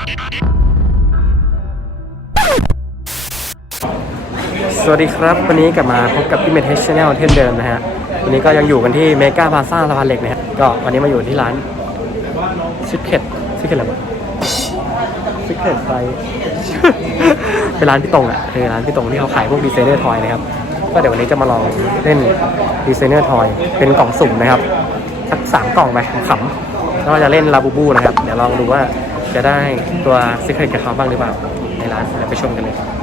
สวัสดีครับ วันนี้กลับมาพบกับพี่เมทเฮชแนลเช่นเดิมนะฮะ วันนี้ก็ยังอยู่กันที่เมกาพาซ่าสะพานเหล็กนะฮะ ก็วันนี้มาอยู่ที่ร้านซิกเก็ตซิกเก็ตอะไรวะซิกเก็ตไซเป็นร้านพี่ตรงอะคือร้านพี่ตรงที่เขาขายพวกดีไซเนอร์ทอยนะครับ ก็เดี๋ยววันนี้จะมาลองเล่นดีไซเนอร์ทอยเป็นกล่องสุ่มนะครับ สักสามกล่องไปขำแล้วก็จะเล่นลาบูบูนะครับ เดี๋ยวลองดูว่า จะได้ตัวซิกเก็ตกับเขาบ้างหรือเปล่าในร้านเดี๋ยวไปชมกันเลยครับ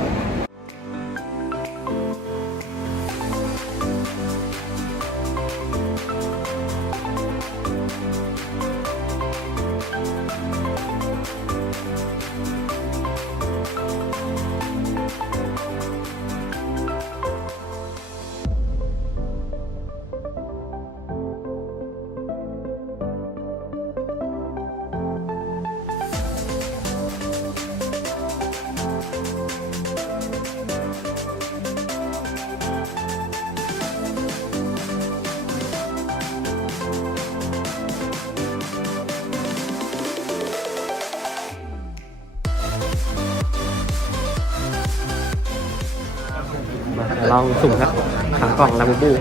ลองสุ่มครับสามกล่องลาบูบู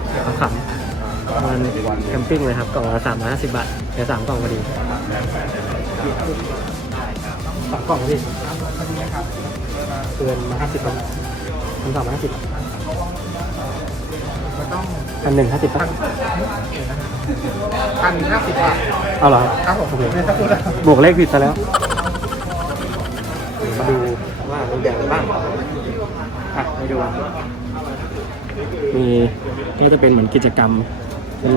ขำๆมันแคมปิ้งเลยครับกล่องละสามร้อยห้าสิบบาทเดี๋ยวสามกล่องพอดีสามกล่องพี่เกินมาห้าสิบบาทพันสามร้อยห้าสิบมันต้องพันหนึ่งห้าสิบป่ะพันห้าสิบบาทเอาเหรอครับผมโอเคไม่ต้องพูดแล้วบวกเลขผิดซะแล้ว มาดูว่ามีแบบอะไรบ้างอะไปดู มีก็จะเป็นเหมือนกิจกรรมเป็น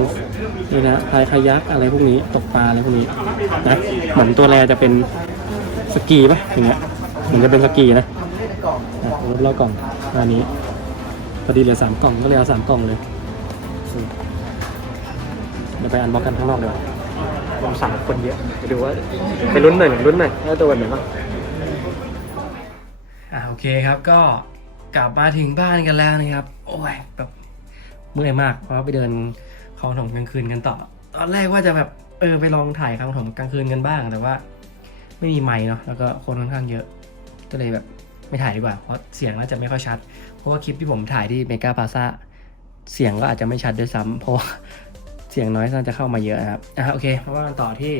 นี่นะพายคายักอะไรพวกนี้ตกปลาอะไรพวกนี้นะเหมือนตัวแรจะเป็นสกีป่ะอย่างเงี้ยเหมือนจะเป็นสกีนะอะรถเล่ากล่องอันนี้พอดีเหลือสามกล่องก็เลยเอาสามกล่องเลยอืมเดี๋ยวไปอันบ็อกกันข้างนอกดีกว่าผมสั่งคนเยอะไปดูว่าไปลุ้นหน่อยลุ้นหน่อยว่าตัวไหนบ้างอ่าโอเคครับก็ กลับมาถึงบ้านกันแล้วนะครับ โอ้ยแบบเมื่อยมาก เพราะว่าไปเดินคลองถมกลางคืนกันต่อ ตอนแรกว่าจะแบบเออไปลองถ่ายคลองถมกลางคืนกันบ้าง แต่ว่า ไม่มีไมค์เนาะแล้วก็คนค่อนข้างเยอะ ก็เลยแบบไม่ถ่ายดีกว่า เพราะเสียงน่าจะไม่ค่อยชัด เพราะว่าคลิปที่ผมถ่ายที่เมกาพาซาเสียงก็อาจจะไม่ชัดด้วยซ้ำเพราะเสียงน้อยน่าจะเข้ามาเยอะนะครับอะโอเคมาว่ากันต่อที่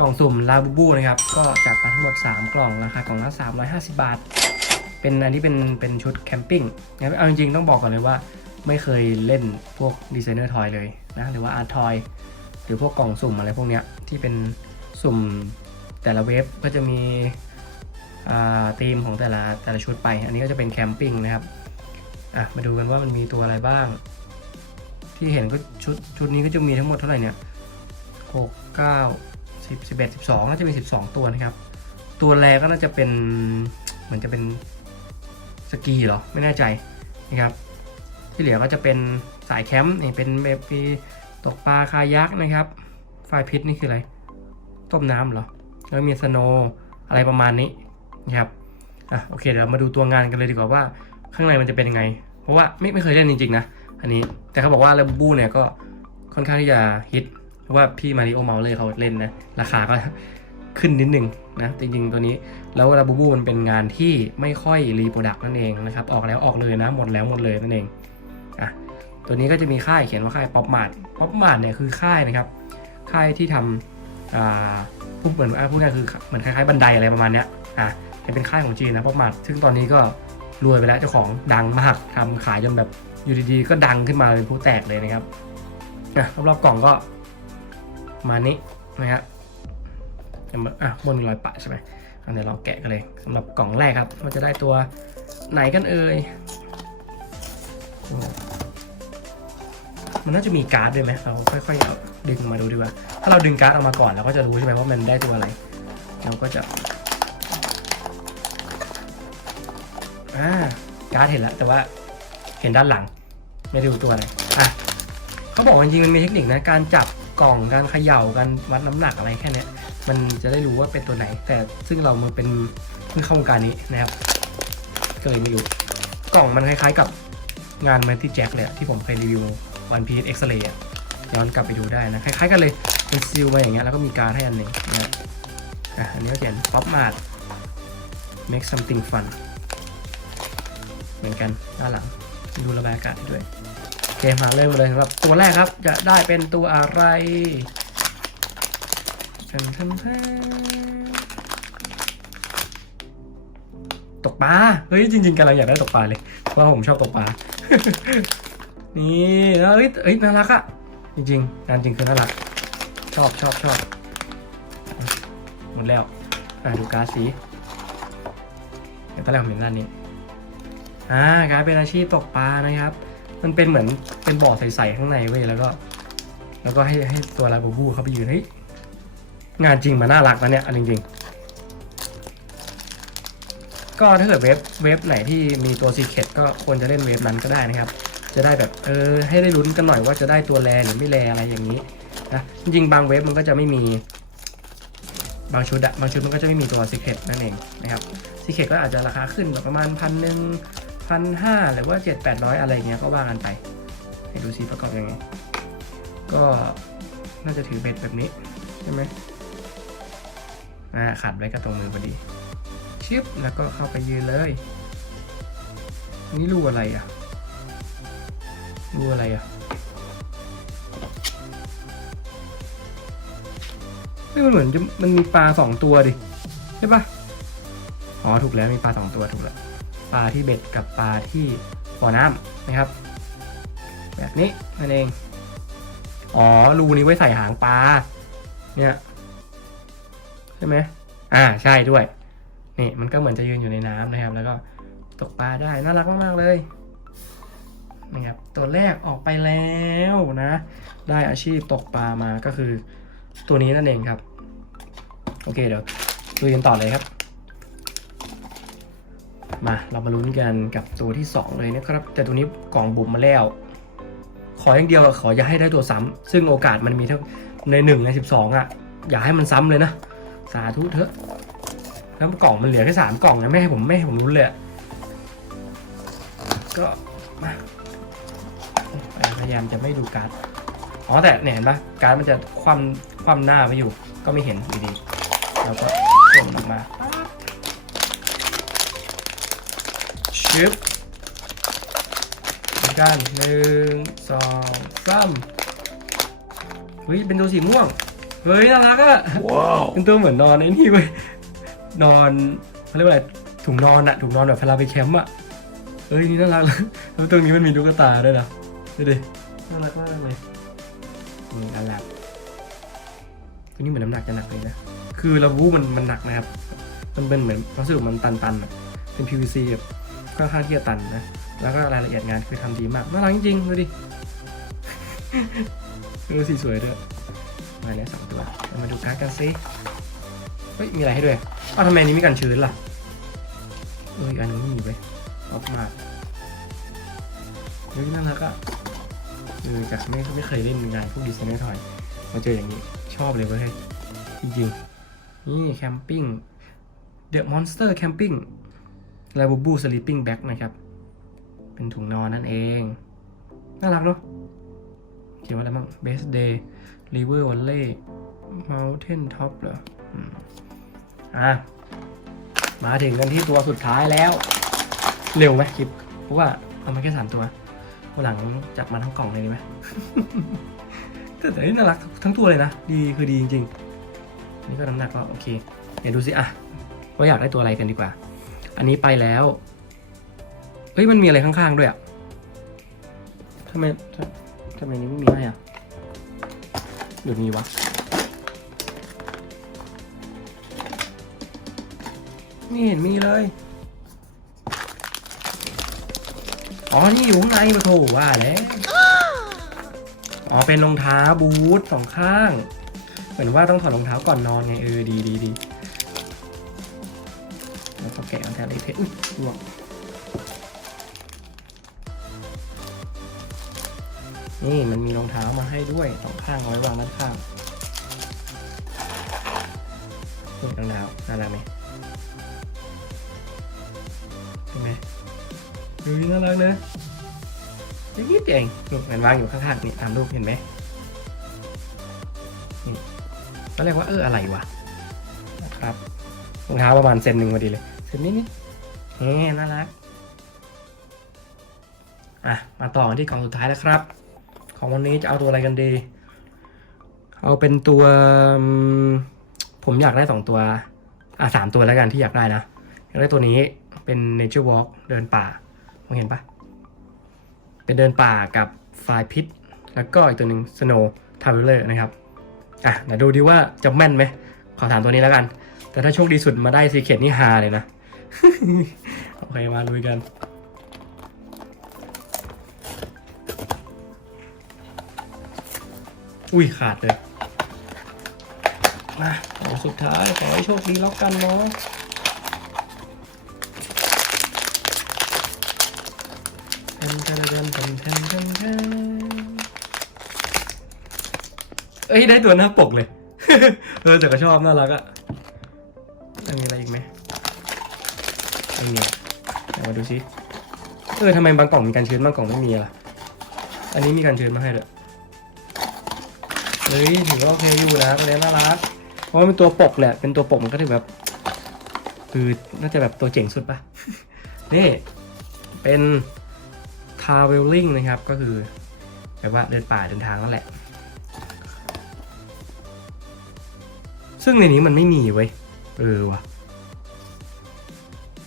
กล่องสุ่มลาบูบูนะครับ ก็จัดมาทั้งหมด 3 กล่องราคากล่องละ350 บาท เป็นอันที่เป็นเป็นชุดแคมปิ้งนะครับเอาจริงๆต้องบอกก่อนเลยว่า ไม่เคยเล่นพวกดีไซเนอร์ทอยเลยนะหรือว่าอาร์ทอยหรือพวกกล่องสุ่มอะไรพวกเนี้ยที่เป็นสุ่มแต่ละเว็บก็จะมีธีมของแต่ละแต่ละชุดไป อันนี้ก็จะเป็นแคมปิ้งนะครับอะมาดูกันว่ามันมีตัวอะไรบ้าง ที่เห็นก็ชุดชุดนี้ก็จะมีทั้งหมดเท่าไหร่เนี่ยหกเก้าสิบสิบเอ็ดสิบสองน่าจะมีสิบสองตัวนะครับ ตัวแรกก็น่าจะเป็นเหมือนจะเป็น สกีเหรอ ไม่แน่ใจนะครับที่เหลือก็จะเป็นสายแคมป์นี่เป็นแบบตกปลาคายักนะครับไฟพิษนี่คืออะไร ต้มน้ำเหรอ แล้วมีสโนอะไรประมาณนี้นะครับอะโอเคเดี๋ยวเรามาดูตัวงานกันเลยดีกว่าว่าข้างในมันจะเป็นยังไง เพราะว่าไม่ไม่เคยเล่นจริงๆนะอันนี้แต่เขาบอกว่าเลบูเนี่ยก็ค่อนข้างที่จะฮิตเพราะว่าพี่มาริโอเมาเลยเขาเล่นนะราคาก็ขึ้นนิดนึง นะจริงๆตัวนี้แล้วลาบูบูมันเป็นงานที่ไม่ค่อยรีโปรดักต์นั่นเองนะครับออกแล้วออกเลยนะหมดแล้วหมดเลยนั่นเองอะตัวนี้ก็จะมีค่ายเขียนว่าค่ายป๊อปมาร์ทป๊อปมาร์ทเนี่ยคือค่ายนะครับค่ายที่ทำอ่าพูดเหมือนอ่าพูดง่ายคือเหมือนคล้ายๆบันไดอะไรประมาณเนี้ยอะเป็นค่ายของจีนนะป๊อปมาร์ทซึ่งตอนนี้ก็รวยไปแล้วเจ้าของดังมากทำขายจนแบบอยู่ดีๆ ก็ดังขึ้นมาเป็นผู้แตกเลยนะครับอะรอบๆกล่องก็มานี้นะครับ อะบนมีรอยปะใช่ไหมอันเดี๋ยวเราแกะกันเลยสำหรับกล่องแรกครับว่าจะได้ตัวไหนกันเอ่ยมันน่าจะมีการ์ดด้วยไหมเราค่อยๆเอาดึงมาดูดีกว่า ถ้าเราดึงการ์ดออกมาก่อนเราก็จะรู้ใช่ไหมว่ามันได้ตัวอะไร เราก็จะอ่าการ์ดเห็นแล้วแต่ว่าเห็นด้านหลัง ไม่ได้ดูตัวอะไรอะเขาบอกจริงๆมันมีเทคนิคนะการจับกล่องการเขย่าการวัดน้ำหนักอะไรแค่เนี้ย มันจะได้รู้ว่าเป็นตัวไหน แต่ซึ่งเรามาเป็นเพิ่งเข้าวงการนี้นะครับก็เลยไม่รู้กล่องมันคล้ายๆกับงานมัลติแจ็คเลยที่ผมเคยรีวิววันพี x เอ็กซ์เอะย้อนกลับไปดูได้นะ คล้ายๆกันเลยเป็นซีลมาอย่างเงี้ยแล้วก็มีการให้อันหนึ่งนะอะอันนี้ก็เขียนป๊อปมาร์ท make something fun เหมือนกันด้านหลังดูระบายอากาศให้ด้วย โอเคมาเริ่มเลยสำหรับตัวแรกครับ จะได้เป็นตัวอะไร ทันทันทันตกปลา เฮ้ยจริงๆกำลังอยากได้ตกปลาเลย เพราะผมชอบตกปลา นี่แล้วเอ้ยเอ้ยน่ารักอะจริงๆงานจริงคือน่ารัก ชอบชอบชอบหมดแล้วอะดูการ์ดสีเดี๋ยวตอนแรกผมเห็นด้านนี้อ่าการดเป็นอาชีพตกปลานะครับ มันเป็นเหมือนเป็นบ่อใสๆข้างในเว้ยแล้วก็ แล้วก็ให้ให้ตัวลาบูบูเขาไปยืนเฮ้ย งานจริงมันน่ารักนะเนี่ยอันจริงๆ ก็ถ้าเกิดเว็บเว็บไหนที่มีตัวซีเคตก็ควรจะเล่นเว็บนั้นก็ได้นะครับ จะได้แบบเออให้ได้ลุ้นกันหน่อยว่าจะได้ตัวแรหรือไม่แรอะไรอย่างนี้นะจริงๆบางเว็บมันก็จะไม่มี บางชุดอะบางชุดมันก็จะไม่มีตัวซีเคตนั่นเองนะครับซีเคตก็อาจจะราคาขึ้นแบบประมาณพันหนึ่งพันห้าหรือว่าเจ็ดแปดร้อยอะไรเงี้ยก็ว่ากันไปให้ดูซีประกอบยังไงก็น่าจะถือเบ็ดแบบนี้ใช่ไหม อ่าขัดไว้กับตรงมือพอดี ชิปแล้วก็เข้าไปยืนเลย นี่รูอะไรอะ รูอะไรอะมันเหมือนจะมันมีปลาสองตัวดิ ใช่ปะอ๋อ ถูกแล้วมีปลาสองตัวถูกแล้ว ปลาที่เบ็ดกับปลาที่บ่อน้ำนะครับ แบบนี้นั่นเอง อ๋อรูนี้ไว้ใส่หางปลา เนี่ย ใช่ไหมอ่าใช่ด้วย นี่มันก็เหมือนจะยืนอยู่ในน้ำนะครับ แล้วก็ตกปลาได้น่ารักมากๆเลยนะครับตัวแรกออกไปแล้วนะ ได้อาชีพตกปลามาก็คือ ตัวนี้นั่นเองครับ โอเคเดี๋ยวดูกันต่อเลยครับ มาเรามาลุ้นกันกับตัวที่ 2 เลยนะครับ แต่ตัวนี้กล่องบุ๋มมาแล้ว ขออย่างเดียวขออย่าให้ได้ตัวซ้ำซึ่งโอกาสมันมีทั้งใน1ใน12 อะ อย่าให้มันซ้ำเลยนะ สาธุเถอะ แล้วกล่องมันเหลือแค่สามกล่องนะไม่ให้ผมไม่ให้ผมลุ้นเลยอะก็มาพยายามจะไม่ดูการ์ด อ๋อแต่เนี่ยเห็นปะการ์ดมันจะคว่ำคว่ำหน้าไปอยู่ ก็ไม่เห็นดีๆแล้วก็หล่นออกมาชึบเหมือนกันหนึ่งสองสามเฮ้ย เป็นตัวสีม่วง เฮ้ยน่ารักอะว้าวเป็นตัวเหมือนนอนไอ้นี่เว้ยนอนเขาเรียกว่าอะไรถุงนอนอะถุงนอนแบบเวลาไปแคมป์อะเฮ้ยนี่น่ารักเลยแล้วตรงนี้มันมีลูกตาด้วยนะดูดิน่ารักมากเลยนี่น่ารักตัวนี้เหมือนน้ำหนักจะหนักเลยนะคือเรารู้มันมันหนักนะครับ มันเป็นเหมือนวัสดุมันตันๆอะเป็น PVC แบบค่อนข้างที่จะตันนะแล้วก็รายละเอียดงานคือทำดีมากน่ารักจริงๆดูดิดูสีสวยด้วย มาเนี่ยสองตัวเรามาดูการ์ดกันซิเฮ้ย มีอะไรให้ด้วยอ้าวทำไมนี้มีกันชื้นล่ะเอออีกอันนึงไม่มีเว้ยออกมาเฮ้ยน่ารักอะเออจากไม่ไม่เคยเล่นงานพวกดิสนีย์ทอยมาเจออย่างนี้ชอบเลยเว้ยจริงๆนี่แคมปิ้ง The Monster Camping ลาบูบูสลีปปิ้งแบ็กนะครับ เป็นถุงนอนนั่นเอง น่ารักเนาะ เขียนว่าอะไรบ้าง Best Day River Valley Mountain Top เหรออะ มาถึงกันที่ตัวสุดท้ายแล้ว เร็วไหมคลิป เพราะว่าเอามาแค่สามตัววันหลังจับมาทั้งกล่องเลยดีไหมแต่แต่นี่น่ารักทั้งตัวเลยนะ ดีคือดีจริงๆ นี่ก็น้ำหนักก็โอเค เดี๋ยวดูสิอะว่าอยากได้ตัวอะไรกันดีกว่า อันนี้ไปแล้ว เฮ้ยมันมีอะไรข้างๆด้วยอะทำไม ทำไมนี้ไม่มีให้อะหรือมีวะไม่เห็นมีเลย อ๋อ นี่อยู่ข้างในมาโถว่าแล้ว อ๋อ เป็นรองเท้าบูทสองข้าง เหมือนว่าต้องถอดรองเท้าก่อนนอนไง เออ ดีดีดีแล้วก็แกะรองเท้าเลยเพชรอุ้ยลวก นี่มันมีรองเท้ามาให้ด้วยสองข้างเอาไว้วางด้านข้างนี่รองเท้าน่ารักไหมเห็นไหมดูน่ารักนะนิดเองนี่มันวางอยู่ข้างๆนี่ตามรูปเห็นไหมนี่ก็เรียกว่าเอออะไรวะนะครับรองเท้าประมาณเซนหนึ่งพอดีเลยขึ้นนิดนิดเฮ้น่ารักอะมาต่อกันที่กล่องสุดท้ายแล้วครับ ของวันนี้จะเอาตัวอะไรกันดี เอาเป็นตัว ผมอยากได้สองตัว อะสามตัวแล้วกันที่อยากได้นะ อยากได้ตัวนี้เป็น Nature Walk เดินป่ามองเห็นปะเป็นเดินป่ากับไฟพิษแล้วก็อีกตัวหนึ่ง Snow Traveler นะครับอะเดี๋ยวดูดีว่าจะแม่นไหมขอถามตัวนี้แล้วกัน แต่ถ้าโชคดีสุดมาได้ซีเค t นี่ฮาเลยนะ โอเค มาลุยกัน อุ้ยขาดเลยมาของสุดท้ายขอให้โชคดีแล้วกันเนาะแทนแทนแทนแทนแทนแทนแทนเอ้ยได้ตัวหน้าปกเลย เออแต่ก็ชอบน่ารักอะจะมีอะไรอีกไหมไม่มีอะเดี๋ยวมาดูซิเออทำไมบางกล่องมีการชื้นบางกล่องไม่มีล่ะ อันนี้มีการชื้นมาให้ด้วย เฮ้ยถือว่าโอเคอยู่นะตัวนี้น่ารักเพราะว่าเป็นตัวปกแหละ เป็นตัวปกมันก็ถือแบบ คือน่าจะแบบตัวเจ๋งสุดปะนี่ เป็น traveling นะครับ ก็คือแบบว่าเดินป่าเดินทางนั่นแหละ ซึ่งในนี้มันไม่มีเว้ย เออวะ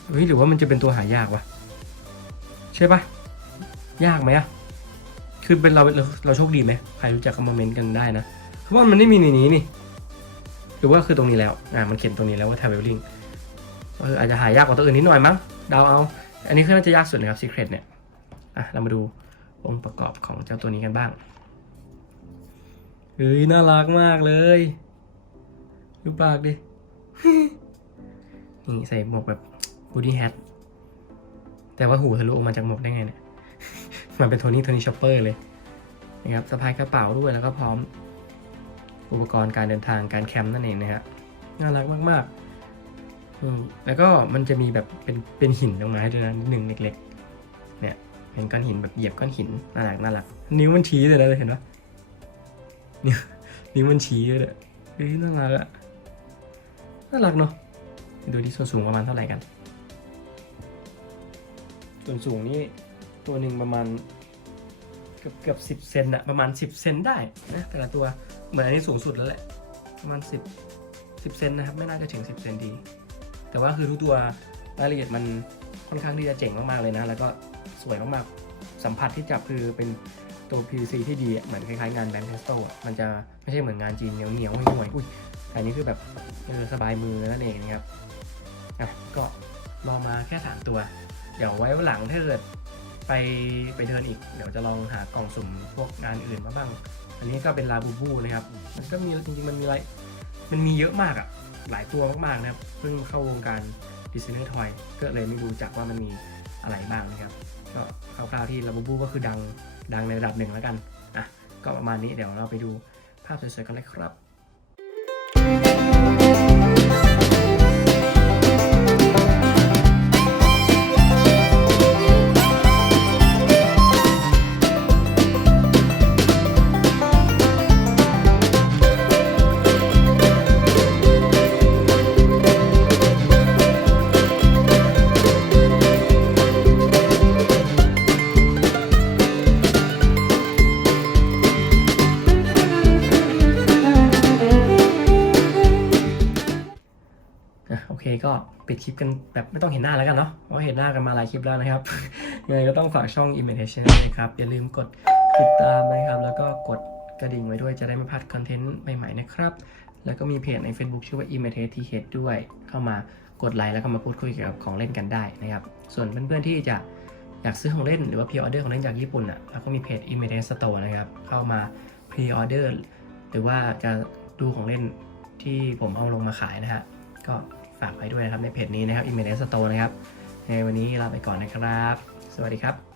เฮ้ยหรือว่ามันจะเป็นตัวหายากวะใช่ปะยากไหมอะ คือเป็นเราเราเราโชคดีไหมใครรู้จักก็มาเมนต์กันได้นะเพราะว่ามันไม่มีในนี้นี่หรือว่าคือตรงนี้แล้วอ่ามันเขียนตรงนี้แล้วว่า traveling เอออาจจะหายากกว่าตัวอื่นนิดหน่อยมั้งเดาเอา อันนี้คือน่าจะยากสุดเลยครับ secret เนี่ยอะเรามาดูองค์ประกอบของเจ้าตัวนี้กันบ้างเฮ้ยน่ารักมากเลยดูปากดิ นี่ใส่หมวกแบบ body hat แต่ว่าหูทะลุออกมาจากหมวกได้ไงเนี่ย มันเป็นโทนี่โทนี่ช็อปเปอร์เลยนะครับสะพายกระเป๋าด้วยแล้วก็พร้อม อุปกรณ์การเดินทางการแคมป์นั่นเองนะครับน่ารักมากๆอแล้วก็มันจะมีแบบเป็นเป็นหินตรงไม้ด้วยนะนิดหนึ่งเล็กๆเนี่ยเป็นก้อนหินแบบเหยียบก้อนหินน่ารักน่ารักนิ้วมันชี้เลยนะเห็นปะนิ้วนิ้วมันชี้เลยเฮ้ยน่ารักอะน่ารักเนาะดูที่ส่วนสูงประมาณเท่าไหร่กัน ส่วนสูงนี่ ตัวหนึ่งประมาณเกือบเกือบสิบเซนอะประมาณสิบเซนได้นะแต่ละตัวเหมือนอันนี้สูงสุดแล้วแหละ ประมาณสิบสิบเซนนะครับ ไม่น่าจะถึงสิบเซนดี แต่ว่าคือทุกตัวรายละเอียดมันค่อนข้างที่จะเจ๋งมากๆเลยนะ แล้วก็สวยมากๆสัมผัสที่จับคือเป็นตัว PVC ที่ดีเหมือนคล้ายๆงานแบงค์เทสโตมันจะไม่ใช่เหมือนงานจีนเหนียวเหนียวห่วยอุ้ยอันนี้คือแบบเออสบายมือนั่นเองนะครับอะก็ลองมาแค่สามตัว เดี๋ยวไว้วันหลังถ้าเกิด ไปไปเดินอีก เดี๋ยวจะลองหากล่องสุ่มพวกงานอื่นมาบ้าง อันนี้ก็เป็นลาบูบูนะครับ มันก็มีจริงๆมันมีอะไรมันมีเยอะมากอะหลายตัวมากๆนะครับ เพิ่งเข้าวงการดิสนีย์ทอยก็เลยไม่รู้จักว่ามันมีอะไรบ้างนะครับ ก็คร่าวๆที่ลาบูบูก็คือดังดังในระดับหนึ่งแล้วกัน อะ ก็ประมาณนี้เดี๋ยวเราไปดูภาพสวยๆกันเลยครับ ปิดคลิปกันแบบไม่ต้องเห็นหน้าแล้วกันเนาะเพราะเห็นหน้ากันมาหลายคลิปแล้วนะครับยังไงก็ต้องฝากช่อง Imitation นะครับ อย่าลืมกดติดตามนะครับ แล้วก็กดกระดิ่งไว้ด้วยจะได้ไม่พลาดคอนเทนต์ใหม่ๆนะครับ แล้วก็มีเพจใน Facebook ชื่อว่า Imitate TH ด้วยเข้ามากดไลค์แล้วก็มาพูดคุยเกี่ยวกับของเล่นกันได้นะครับ ส่วนเพื่อนๆที่จะอยากซื้อของเล่นหรือว่าพ r ออเดอร์ของเล่นจากญี่ปุ่นอะเราก็มีเพจ Imitate Store นะครับเข้ามาพ r ออเดอร์หรือว่าจะดูของเล่นที่ผมเอาลงมาขายนะฮะก็ ฝากไว้ด้วยนะครับในเพจนี้นะครับ i m m e d i a t Store นะครับในวันนี้ลาไปก่อนนะครับ สวัสดีครับ